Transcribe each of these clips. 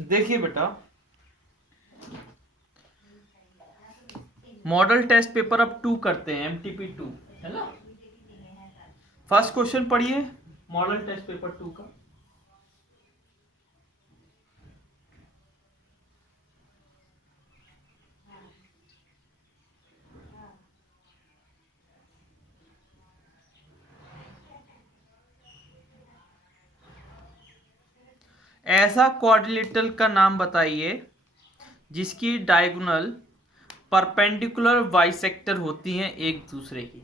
देखिए बेटा, model test paper अब 2 करते हैं, MTP 2, है ना। फर्स्ट क्वेश्चन पढ़िए मॉडल टेस्ट पेपर 2 का। ऐसा क्वाड्रिलेटरल का नाम बताइए जिसकी डायगोनल परपेंडिकुलर बाइसेक्टर होती हैं एक दूसरे की।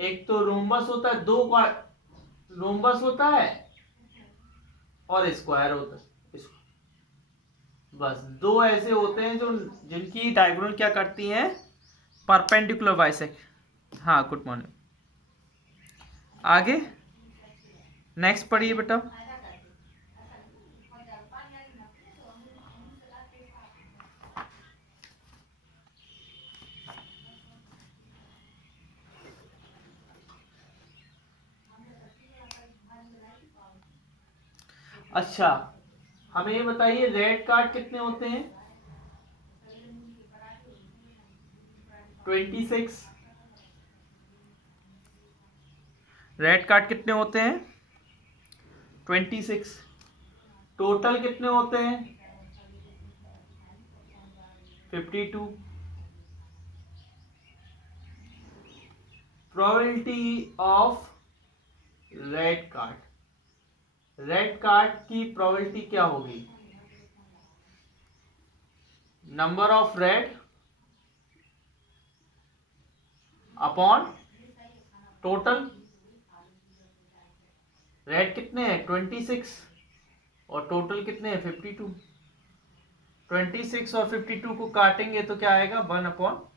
एक तो रोम्बस होता है, रोम्बस होता है और स्क्वायर होता है। बस दो ऐसे होते हैं जो जिनकी डायगोनल क्या करती हैं, परपेंडिकुलर बाइसेक्ट। हाँ, गुड मॉर्निंग। आगे नेक्स्ट पढ़िए बेटा। अच्छा, हमें ये बताइए रेड कार्ड कितने होते हैं? 26। रेड कार्ड कितने होते हैं? 26। टोटल कितने होते हैं? 52। Probability of red card, red card की प्रोबेबिलिटी क्या होगी? Number of red upon total. Red कितने हैं? 26 और टोटल कितने हैं? 52। 26 और 52 को काटेंगे तो क्या आएगा? 1/2।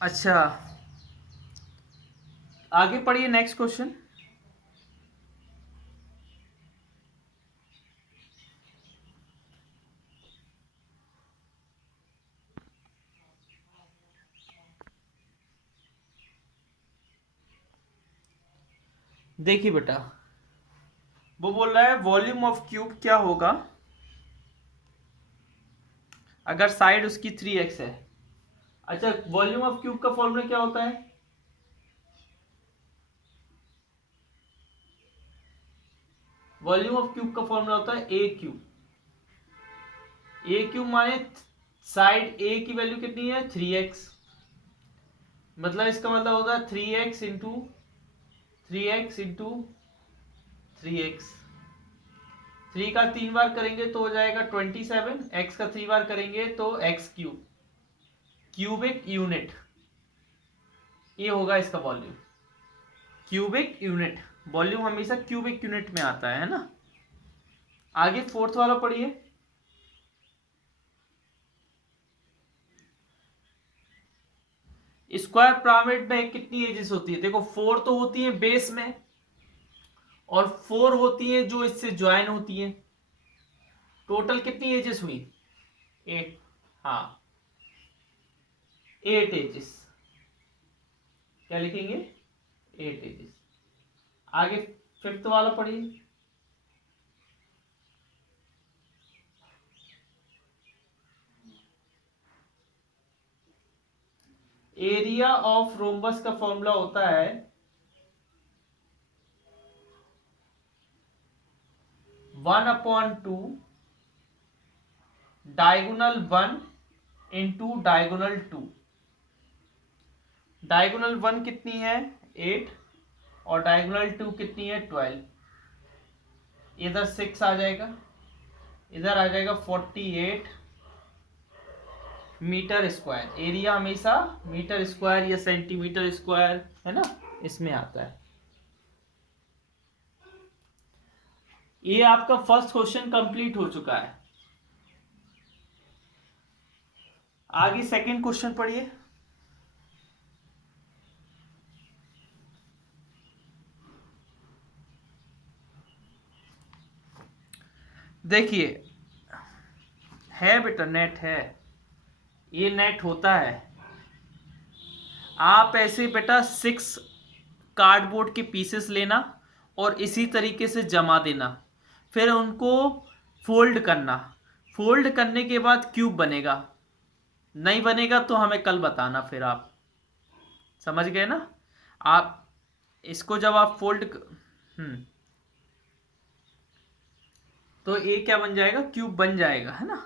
अच्छा, आगे पढ़िए नेक्स्ट क्वेश्चन। देखिए बेटा, वो बोल रहा है वॉल्यूम ऑफ क्यूब क्या होगा अगर साइड उसकी 3x है। अच्छा, वॉल्यूम ऑफ क्यूब का फॉर्मूला क्या होता है? वॉल्यूम ऑफ क्यूब का फॉर्मूला होता है ए क्यूब। ए क्यूब माने साइड ए की वैल्यू कितनी है? 3x। मतलब इसका मतलब होता है 3x into 3x into 3x। 3 का 3 बार करेंगे तो हो जाएगा 27, x का 3 बार करेंगे तो x क्यूब, क्यूबिक यूनिट। ये होगा इसका वॉल्यूम, क्यूबिक यूनिट। वॉल्यूम हमेशा क्यूबिक यूनिट में आता है ना। आगे फोर्थ वाला पढ़िए। स्क्वायर पिरामिड में कितनी एजेस होती है? देखो, 4 तो होती है बेस में और 4 होती है जो इससे ज्वाइन होती है। टोटल कितनी एजेस हुई? 8। हाँ, 8 एजेस। क्या लिखेंगे? 8 एजेस। आगे फिफ्थ वाला पढ़िए। एरिया ऑफ रोम्बस का फॉर्मूला होता है 1/2 डायगोनल 1 इंटू डायगोनल 2। डायगोनल 1 कितनी है? 8 और डायगोनल 2 कितनी है? 12। इधर 6 आ जाएगा, इधर आ जाएगा 48 मीटर स्क्वायर। एरिया हमेशा मीटर स्क्वायर या सेंटीमीटर स्क्वायर, है ना, इसमें आता है। ये आपका फर्स्ट क्वेश्चन कंप्लीट हो चुका है। आगे सेकंड क्वेश्चन पढ़िए। देखिए, है बेटा, नेट है, ये नेट होता है। आप ऐसे बेटा 6 कार्डबोर्ड के पीसेस लेना और इसी तरीके से जमा देना, फिर उनको फोल्ड करना। फोल्ड करने के बाद क्यूब बनेगा, नहीं बनेगा तो हमें कल बताना। फिर आप समझ गए ना। आप इसको जब आप फोल्ड तो ये क्या बन जाएगा, क्यूब बन जाएगा, है ना।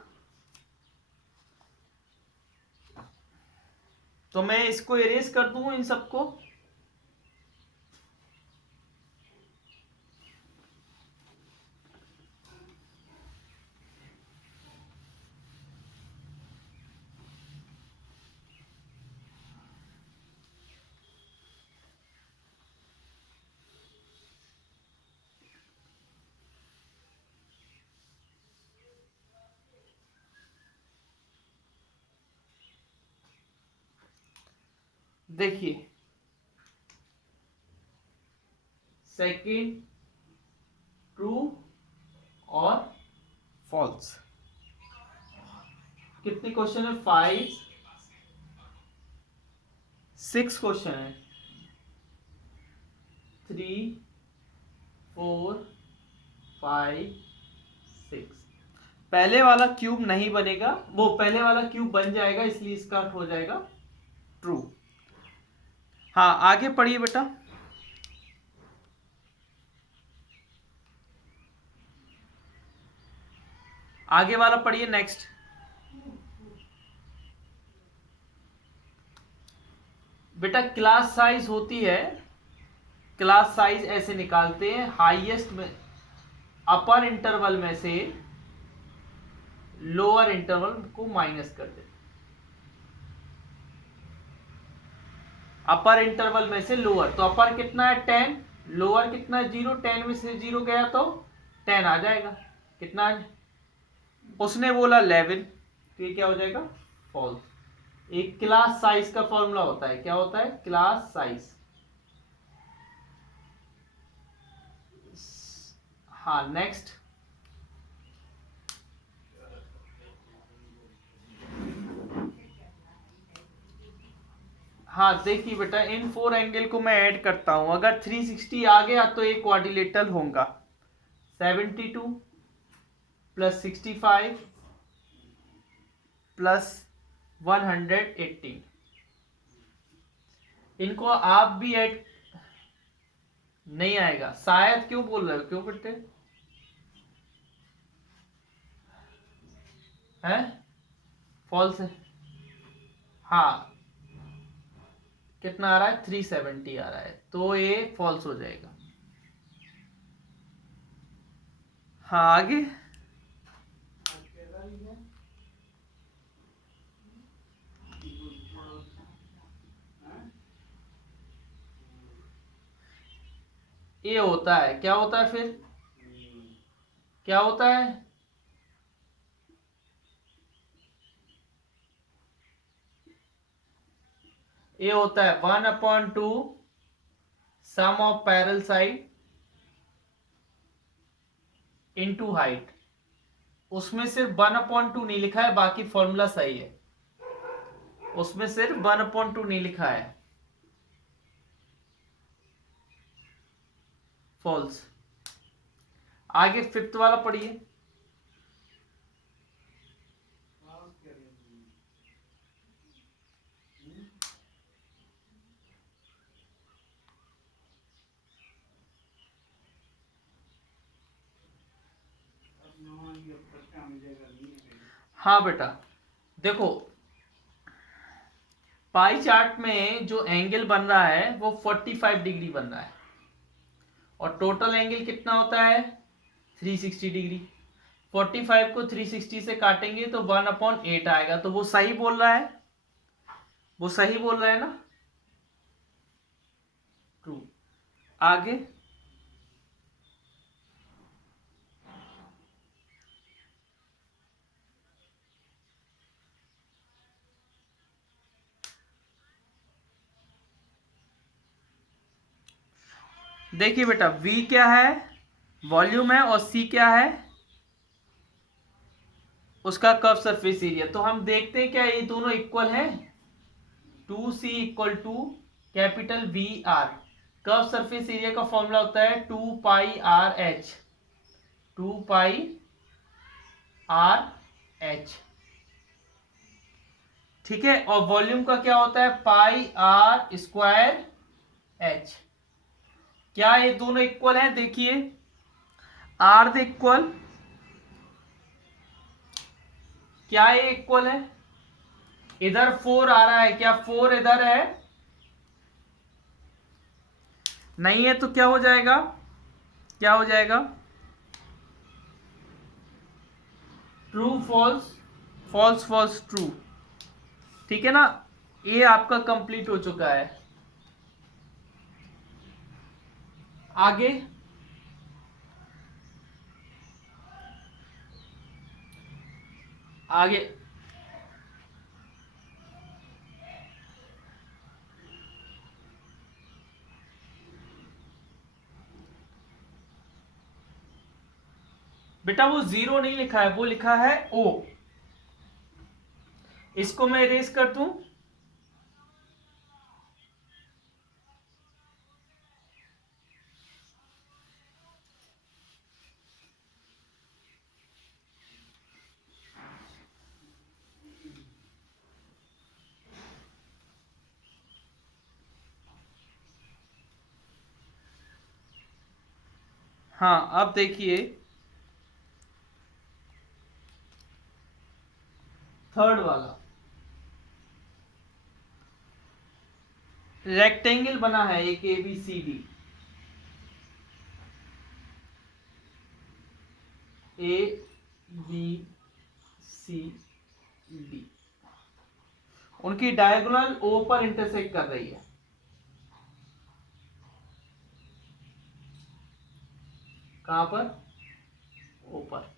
तो मैं इसको इरेज कर दूं इन सबको। देखिए सेकंड ट्रू और फॉल्स। कितने क्वेश्चन है, 5 6 क्वेश्चन है, 3 4 5 6। पहले वाला क्यूब नहीं बनेगा, वो पहले वाला क्यूब बन जाएगा, इसलिए इसका हो जाएगा ट्रू। हाँ आगे पढ़िए बेटा। आगे वाला पढ़िए नेक्स्ट। बेटा क्लास साइज होती है, क्लास साइज ऐसे निकालते हैं, हाईएस्ट में अपर इंटरवल में से लोअर इंटरवल को माइनस कर देते। अपर इंटरवल में से लोअर, तो अपर कितना है 10, लोअर कितना है 0, 10 में से 0 गया तो 10 आ जाएगा। कितना है? उसने बोला 11, तो ये क्या हो जाएगा, फॉल्स। एक क्लास साइज का फॉर्मूला होता है, क्या होता है, क्लास साइज। हाँ नेक्स्ट। हाँ देखिए बेटा, इन 4 एंगल को मैं ऐड करता हूं, अगर 360 आ गया तो एक क्वाड्रिलेटरल होगा। 72 प्लस 65 प्लस 180, इनको आप भी ऐड नहीं आएगा शायद। क्यों बोल रहे हो, क्यों बेटे हैं, फॉल्स है। हाँ कितना आ रहा है, 370 आ रहा है, तो ये फॉल्स हो जाएगा। हाँ आगे। ये होता है, क्या होता है फिर, क्या होता है, ये होता है 1/2 sum of parallel side into height. उसमें सिर्फ 1/2 नहीं लिखा है, बाकी फॉर्मूला सही है, उसमें सिर्फ 1/2 नहीं लिखा है, फॉल्स। आगे 5th वाला पढ़िए। हाँ बेटा देखो, पाई चार्ट में जो एंगल बन रहा है वो 45 डिग्री बन रहा है, और टोटल एंगल कितना होता है 360 डिग्री। 45 को 360 से काटेंगे तो 1/8 आएगा, तो वो सही बोल रहा है, वो सही बोल रहा है ना, ट्रू। आगे देखिए बेटा, V क्या है, वॉल्यूम है, और C क्या है, उसका कर्व सरफेस एरिया। तो हम देखते हैं क्या ये दोनों इक्वल है, 2C equal to capital VR। Curve surface area का फॉर्मूला होता है 2πRH, 2πRH। ठीक है, और वॉल्यूम का क्या होता है πr²H। क्या ये दोनों इक्वल हैं? देखिए आर इक्वल, क्या ये इक्वल है? इधर 4 आ रहा है, क्या 4 इधर है? नहीं है, तो क्या हो जाएगा? क्या हो जाएगा? True false, false false true. ठीक है ना, ये आपका कंप्लीट हो चुका है। आगे आगे बेटा वो 0 नहीं लिखा है, वो लिखा है O। इसको मैं इरेज कर दूं। हाँ, अब देखिए थर्ड वाला रेक्टेंगल बना है एक ABCD, ABCD, उनकी डायगोनल O पर इंटरसेक्ट कर रही है। कहां पर? O पर।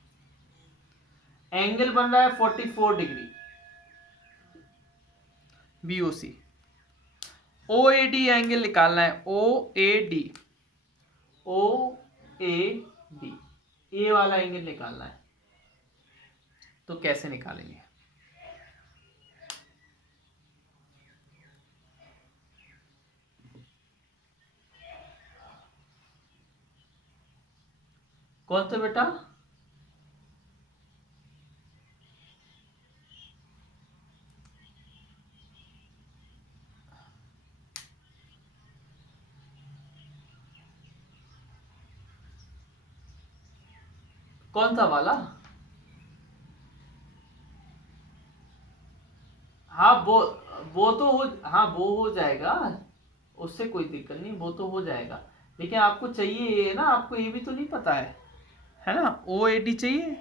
एंगल बन रहा है 44 डिग्री BOC। OAD एंगल निकालना है, OAD, OAD, ए वाला एंगल निकालना है। तो कैसे निकालेंगे? कौन सा बेटा? कौन सा वाला? हाँ वो तो हो, हाँ वो हो जाएगा, उससे कोई दिक्कत नहीं, वो तो हो जाएगा। लेकिन आपको चाहिए ये ना, आपको ये भी तो नहीं पता है ना, OAD चाहिए।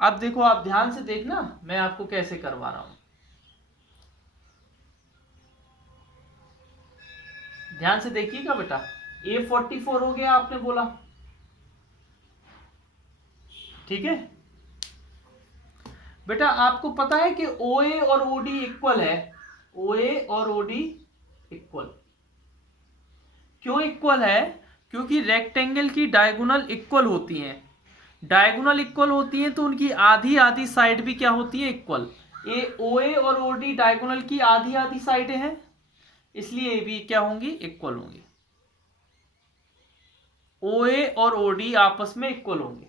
अब देखो, आप ध्यान से देखना मैं आपको कैसे करवा रहा हूं। ध्यान से देखिएगा बेटा। A44 हो गया आपने बोला, ठीक है बेटा। आपको पता है कि OA और OD इक्वल है, OA और OD इक्वल। क्यों इक्वल है? क्योंकि रेक्टेंगल की डायगोनल इक्वल होती हैं। डायगोनल इक्वल होती हैं तो उनकी आधी आधी साइड भी क्या होती है? इक्वल। ये OA और OD डायगोनल की आधी आधी साइडें हैं, इसलिए ये भी क्या होंगी? इक्वल होंगी। OA और OD आपस में इक्वल होंगे।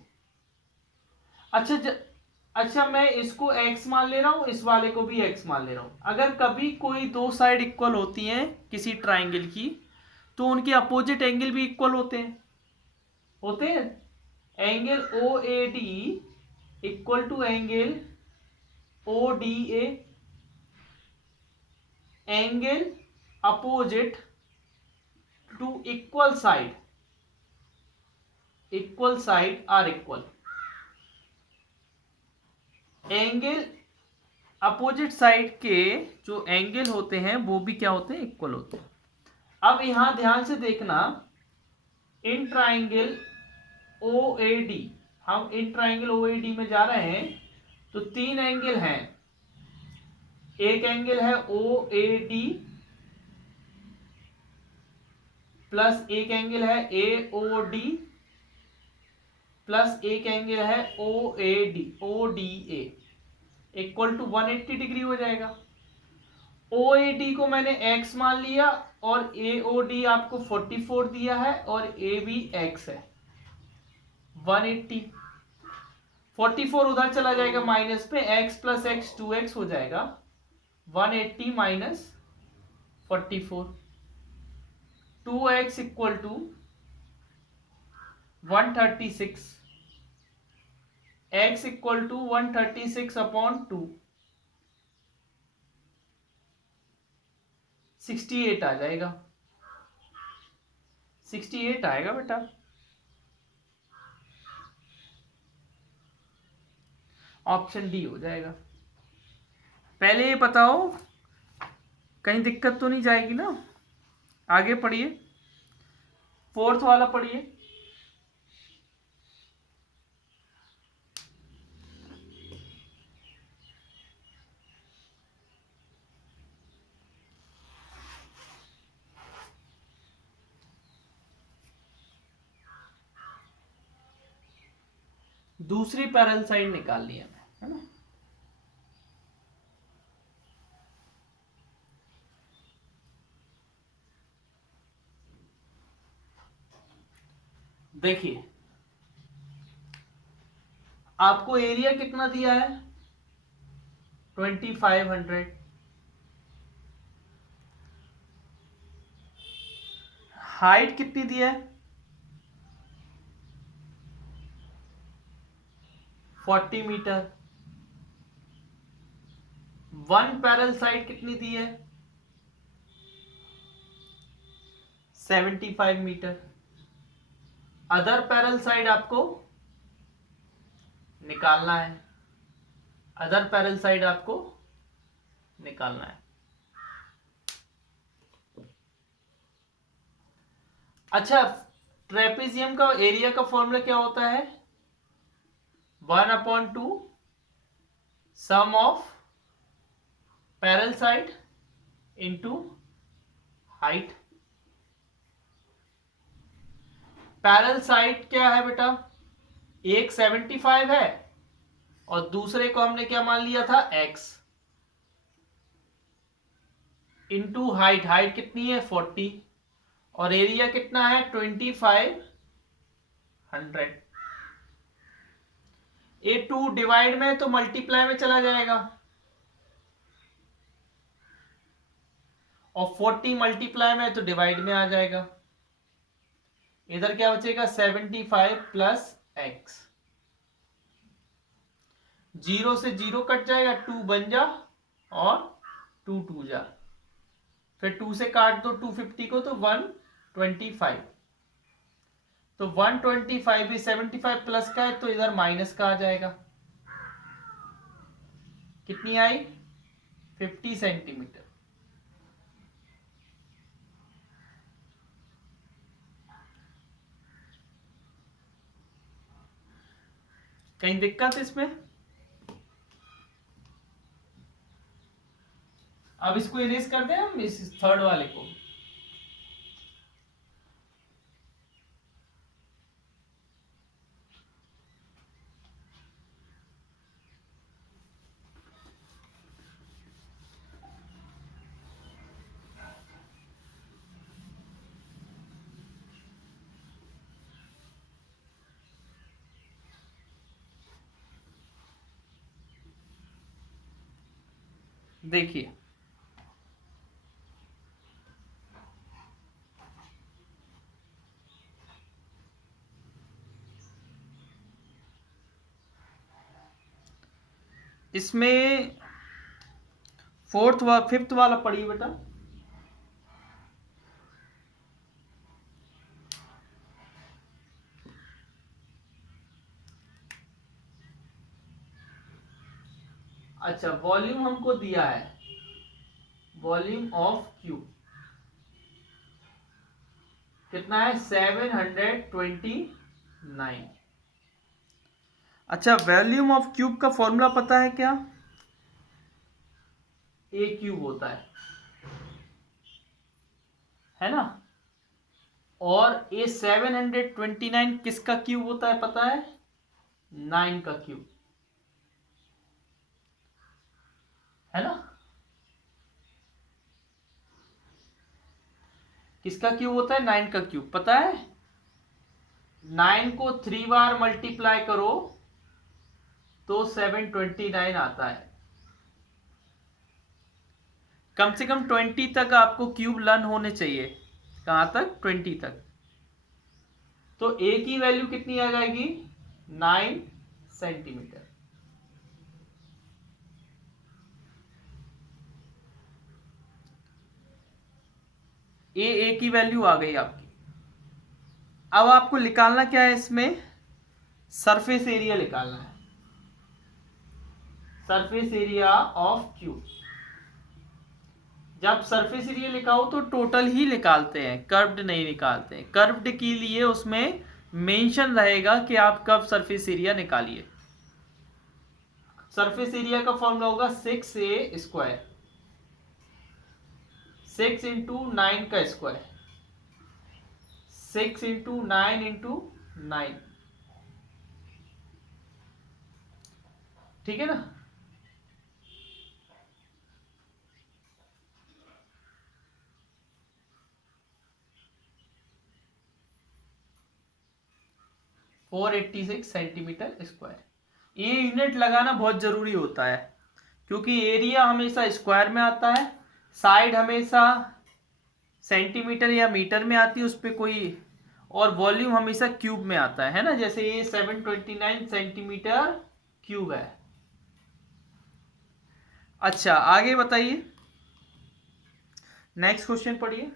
अच्छा मैं इसको x मान ले रहा हूं, इस वाले को भी x मान ले रहा हूं। अगर कभी कोई दो साइड इक्वल होती हैं किसी ट्राइंगल की, तो उनके अपोजिट एंगल भी इक्वल होते हैं। Angle OAD equal to angle ODA, angle opposite to equal side are equal. Angle opposite side के जो एंगल होते हैं वो भी क्या होते हैं? इक्वल होते हैं। अब यहां ध्यान से देखना, इन ट्राइंगल OAD, हम इन ट्राइंगल OAD में जा रहे हैं तो तीन एंगल हैं। एक एंगल है OAD प्लस एक एंगल है AOD प्लस एक एंगल है ODA इक्वल टू 180 डिग्री हो जाएगा। ओ ए डी को मैंने x मान लिया और ए ओ डी आपको 44 दिया है और ए भी x है 180। 44 उधर चला जाएगा माइनस पे, x प्लस एक्स 2x हो जाएगा 180 minus 44, 2x equal to 136, x equal to 136 upon 2, 68 आ जाएगा, 68 आएगा बेटा। ऑप्शन डी हो जाएगा। पहले ये बताओ कहीं दिक्कत तो नहीं जाएगी ना। आगे पढ़िए, फोर्थ वाला पढ़िए। दूसरी पैरेलल साइड निकालनी है हमें, है ना। देखिए आपको एरिया कितना दिया है 2500, हाइट कितनी दी है 40 मीटर, वन पैरेलल साइड कितनी दी है 75 मीटर, अदर पैरेलल साइड आपको निकालना है, अदर पैरेलल साइड आपको निकालना है। अच्छा, ट्रेपेजियम का एरिया का फॉर्मूला क्या होता है 1/2 sum of parallel side into height. Parallel side क्या है बेटा, एक 75 है और दूसरे को हमने क्या मान लिया था x, इंटू हाइट, हाइट कितनी है 40 और एरिया कितना है 2500। ए 2 डिवाइड में तो मल्टीप्लाई में चला जाएगा और 40 मल्टीप्लाई में तो डिवाइड में आ जाएगा। इधर क्या बचेगा 75 प्लस एक्स, 0 से 0 कट जाएगा, 2 बन जा और 2 2 जा, फिर 2 से काट दो 250 को तो 125, तो 125 भी 75 प्लस का है तो इधर माइनस का आ जाएगा। कितनी आई 50 सेंटीमीटर। कहीं दिक्कत इसमें? अब इसको इरेज कर दें हम इस थर्ड वाले को। देखिए इसमें फिफ्थ वाला पढ़िए बेटा। अच्छा, वॉल्यूम हमको दिया है, वॉल्यूम ऑफ क्यूब कितना है 729। अच्छा, वॉल्यूम ऑफ क्यूब का फॉर्मूला पता है क्या, ए क्यूब होता है ना, और ए 729 किसका क्यूब होता है पता है 9 का क्यूब, है ना। किसका क्यूब होता है? 9 का क्यूब। पता है 9 को 3 बार मल्टीप्लाई करो तो 729 आता है। कम से कम 20 तक आपको क्यूब लर्न होने चाहिए। कहां तक? 20 तक। तो ए की वैल्यू कितनी आ जाएगी? 9 सेंटीमीटर। ए की वैल्यू आ गई आपकी। अब आपको निकालना क्या है? इसमें सरफेस एरिया निकालना है। Surface area of cube. जब सरफेस एरिया निकालो तो टोटल ही निकालते हैं, कर्व्ड नहीं निकालते हैं। कर्व्ड के लिए उसमें मेंशन रहेगा कि आप कब सरफेस एरिया निकालिए। सरफेस एरिया का फॉर्मूला होगा 6a²। 6 इंटू 9 का स्क्वायर, 6 इंटू 9 इंटू 9। ठीक है ना? Four 86 centimetre square. ये यूनिट लगाना बहुत जरूरी होता है क्योंकि एरिया हमेशा स्क्वायर में आता है, साइड हमेशा सेंटीमीटर या मीटर में आती है उस पर कोई, और वॉल्यूम हमेशा क्यूब में आता है ना। जैसे ये 729 सेंटीमीटर क्यूब है। अच्छा आगे बताइए, नेक्स्ट क्वेश्चन पढ़िए।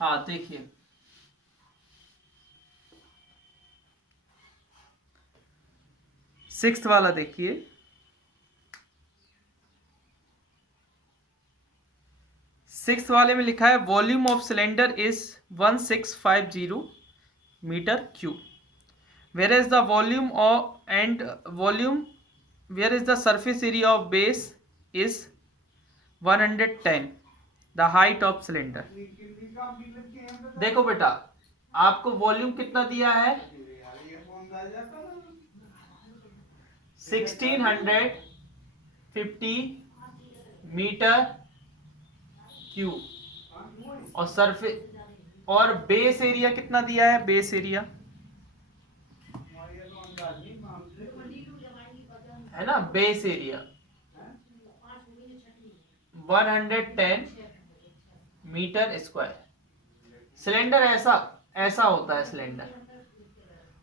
हाँ देखिए, सिक्स्थ वाला देखिए। सिक्स्थ वाले में लिखा है volume of cylinder is 1650 metre cube, where is the volume of and volume, where is the surface area of base is 110, the height of cylinder. देखो बेटा, आपको वॉल्यूम कितना दिया है? 1650 मीटर क्यूब, और सरफेस और बेस एरिया कितना दिया है? बेस एरिया है ना, base area 110 metre square. Cylinder ऐसा ऐसा होता है सिलेंडर,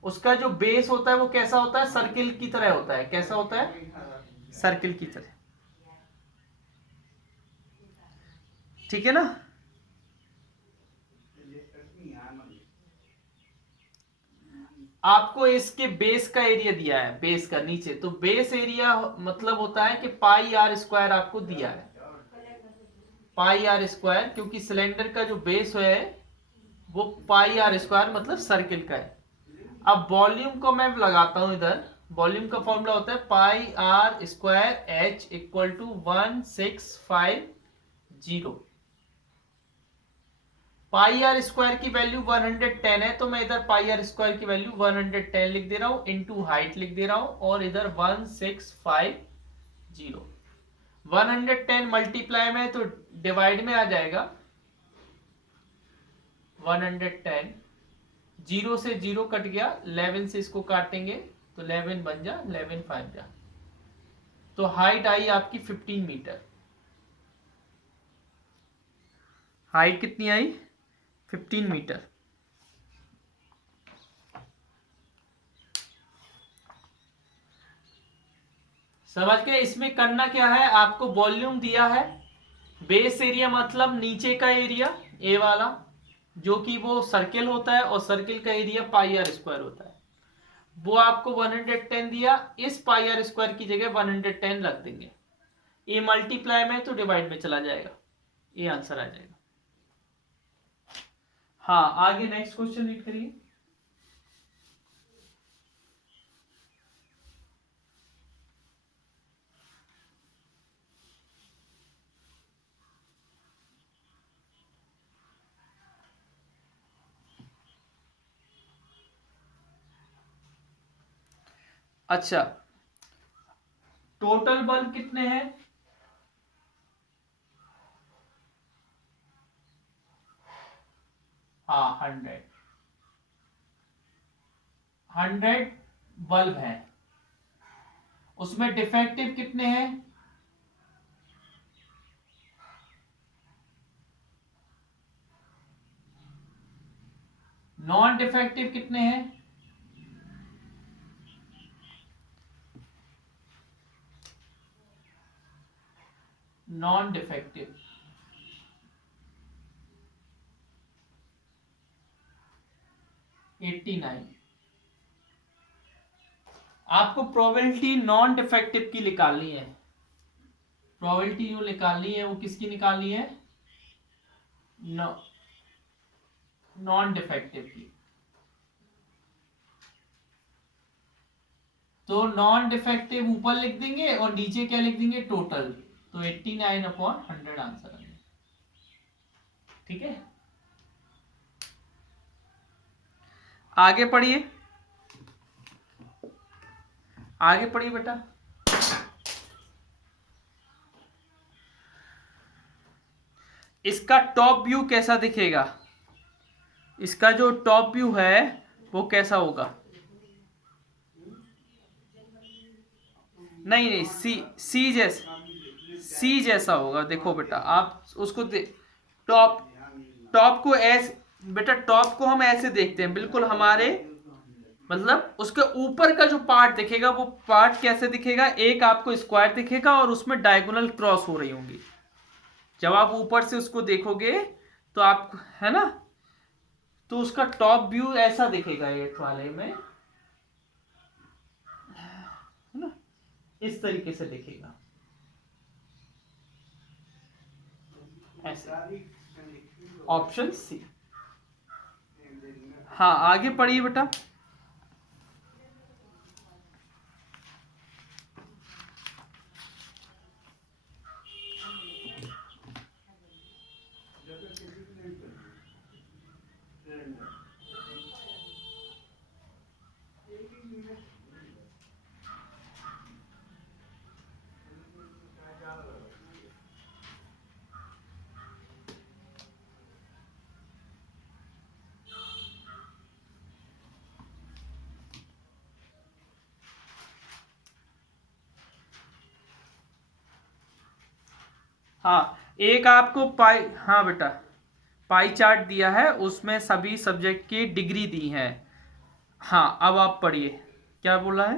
उसका जो बेस होता है वो कैसा होता है? सर्किल की तरह होता है। कैसा होता है? सर्किल की तरह। ठीक है ना? आपको इसके बेस का एरिया दिया है, बेस का नीचे, तो बेस एरिया मतलब होता है कि पाई आर स्क्वायर आपको दिया है। पाई आर स्क्वायर, क्योंकि सिलेंडर का जो बेस है वो पाई आर स्क्वायर मतलब सर्किल का है। अब वॉल्यूम को मैं लगाता हूं इधर। वॉल्यूम का फॉर्मूला होता है pi R square H equal to 1650। Pi R square की वैल्यू 110 है, तो मैं इधर पाई आर स्क्वायर की वैल्यू 110 लिख दे रहा हूं, इनटू हाइट लिख दे रहा हूं, और इधर 1650। 110 मल्टीप्लाई में तो डिवाइड में आ जाएगा। 110, जीरो से जीरो कट गया, 11 से इसको काटेंगे तो 11 बन जा, 11 5 जा, तो हाइट आई आपकी 15 मीटर। हाइट कितनी आई? 15 मीटर। समझ गए? इसमें करना क्या है, आपको वॉल्यूम दिया है, बेस एरिया मतलब नीचे का एरिया ए वाला, जो कि वो सर्किल होता है, और सर्किल का एरिया पाई आर स्क्वायर होता है, वो आपको 110 दिया। इस पाई आर स्क्वायर की जगह 110 रख देंगे। ए मल्टीप्लाई में तो डिवाइड में चला जाएगा, ये आंसर आ जाएगा। हाँ आगे नेक्स्ट क्वेश्चन रीड करिए। अच्छा, टोटल बल्ब कितने हैं? हाँ, 100 बल्ब है। उसमें डिफेक्टिव कितने हैं? नॉन डिफेक्टिव कितने हैं? Non defective 89। आपको प्रोबेबिलिटी नॉन डिफेक्टिव की निकालनी है। प्रोबेबिलिटी जो निकालनी है वो किसकी निकालनी है? नॉन डिफेक्टिव की। तो नॉन डिफेक्टिव ऊपर लिख देंगे और नीचे क्या लिख देंगे? टोटल। तो 89/100 आंसर है। ठीक है, आगे पढ़िए, आगे पढ़िए बेटा। इसका टॉप व्यू कैसा दिखेगा? इसका जो टॉप व्यू है वो कैसा होगा? नहीं नहीं, सी जैसा होगा। देखो बेटा, आप उसको टॉप टॉप को ऐसे, बेटा टॉप को हम ऐसे देखते हैं, बिल्कुल हमारे मतलब उसके ऊपर का जो पार्ट दिखेगा वो पार्ट कैसे दिखेगा? एक आपको स्क्वायर दिखेगा और उसमें डायगोनल क्रॉस हो रही होंगी। जब आप ऊपर से उसको देखोगे तो आप, है ना, तो उसका टॉप व्यू ऐसा दिखेगा एट वाले में, है ना, इस तरीके से दिखेगा ऐसे। Option C. हाँ, आगे पढ़िए बेटा। हाँ, एक आपको पाई, हाँ बेटा, पाई चार्ट दिया है, उसमें सभी सब्जेक्ट की डिग्री दी है। हाँ, अब आप पढ़िए, क्या बोला है?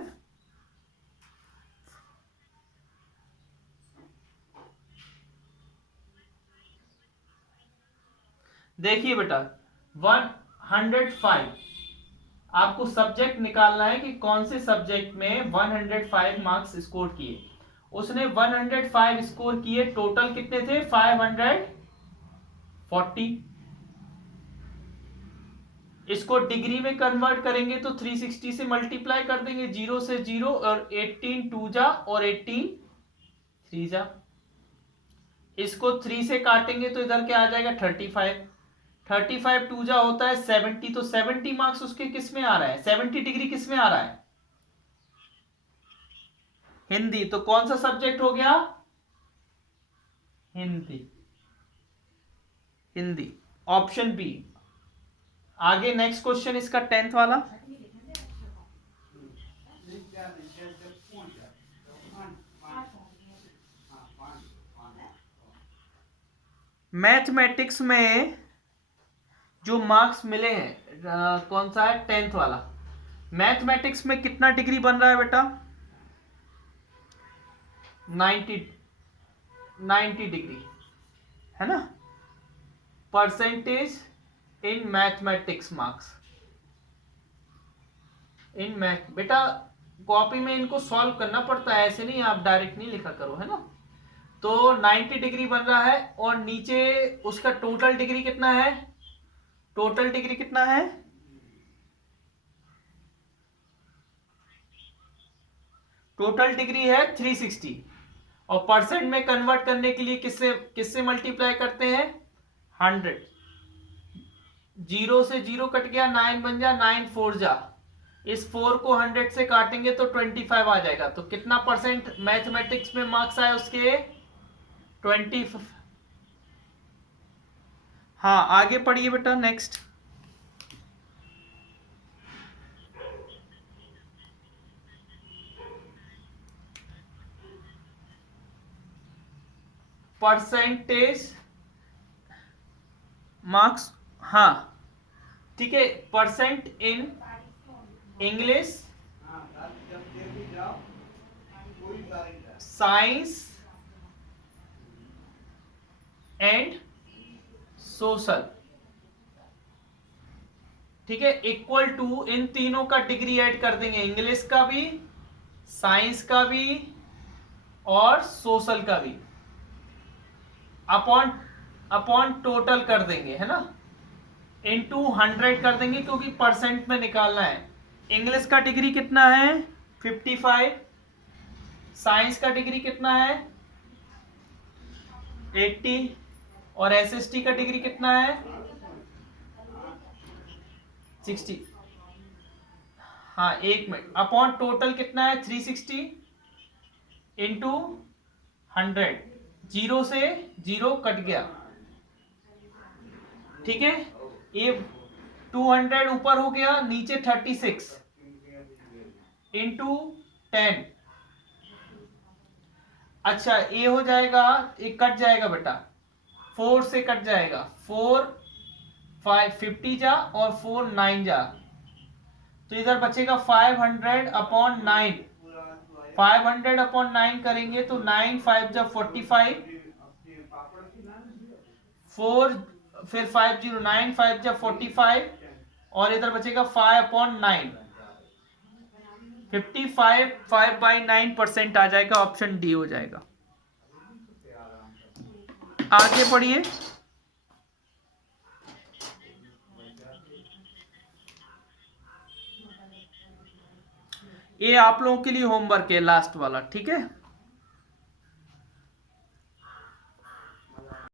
देखिए बेटा, 105 आपको सब्जेक्ट निकालना है कि कौन से सब्जेक्ट में 105 मार्क्स स्कोर किए। उसने 105 स्कोर किए, टोटल कितने थे? 540। इसको डिग्री में कन्वर्ट करेंगे तो 360 से मल्टीप्लाई कर देंगे, 0 से 0, और 18 2 जा और 18 3 जा। इसको 3 से काटेंगे तो इधर क्या आ जाएगा? 35। 35 2 जा होता है 70, तो 70 मार्क्स उसके किस में आ रहा है? 70 डिग्री किस में आ रहा है? हिंदी। तो कौन सा सब्जेक्ट हो गया? हिंदी। Hindi, option B. आगे नेक्स्ट क्वेश्चन इसका 10th वाला। मैथमेटिक्स में जो मार्क्स मिले हैं, कौन सा है? 10th वाला। मैथमेटिक्स में कितना डिग्री बन रहा है बेटा? 90 डिग्री, है ना, percentage in mathematics marks in math. बेटा कॉपी में इनको सॉल्व करना पड़ता है, ऐसे नहीं आप डायरेक्ट नहीं लिखा करो, है ना। तो 90 डिग्री बन रहा है, और नीचे उसका टोटल डिग्री कितना है? टोटल डिग्री कितना है? टोटल डिग्री है 360, और परसेंट में कन्वर्ट करने के लिए किससे किससे मल्टीप्लाई करते हैं? 100। 0 से 0 कट गया, 9 बन जा, 9 4 जा, इस 4 को 100 से काटेंगे तो 25 आ जाएगा। तो कितना परसेंट मैथमेटिक्स में मार्क्स आए उसके? 20। हाँ, आगे पढ़िए बेटा, नेक्स्ट। परसेंटेज मार्क्स, हाँ ठीक है। Percent in English, science and social, ठीक है, इक्वल टू इन तीनों का डिग्री ऐड कर देंगे, इंग्लिश का भी, साइंस का भी और सोशल का भी, अपॉन अपॉन टोटल कर देंगे, है ना, इनटू 100 कर देंगे क्योंकि परसेंट में निकालना है। इंग्लिश का डिग्री कितना है? 55। साइंस का डिग्री कितना है? 80। और एसएसटी का डिग्री कितना है? 60। हाँ, एक मिनट, अपॉन टोटल कितना है? 360 इंटू 100। 0 से 0 कट गया, ठीक है। ये 200 ऊपर हो गया, नीचे 36 इंटू 10। अच्छा, ये हो जाएगा, ये कट जाएगा बेटा, 4 से कट जाएगा, 4 5 50 जा और 4 9 जा, तो इधर बचेगा 500 अपॉन 9। 500 अपॉन 9 करेंगे तो 9 5 जा 45, 4 फिर 509 5 जा 45, और इधर बचेगा 5 अपॉन 9। 55 5/9% आ जाएगा, ऑप्शन डी हो जाएगा। आगे पढ़िए। ये आप लोगों के लिए होमवर्क है, लास्ट वाला, ठीक है।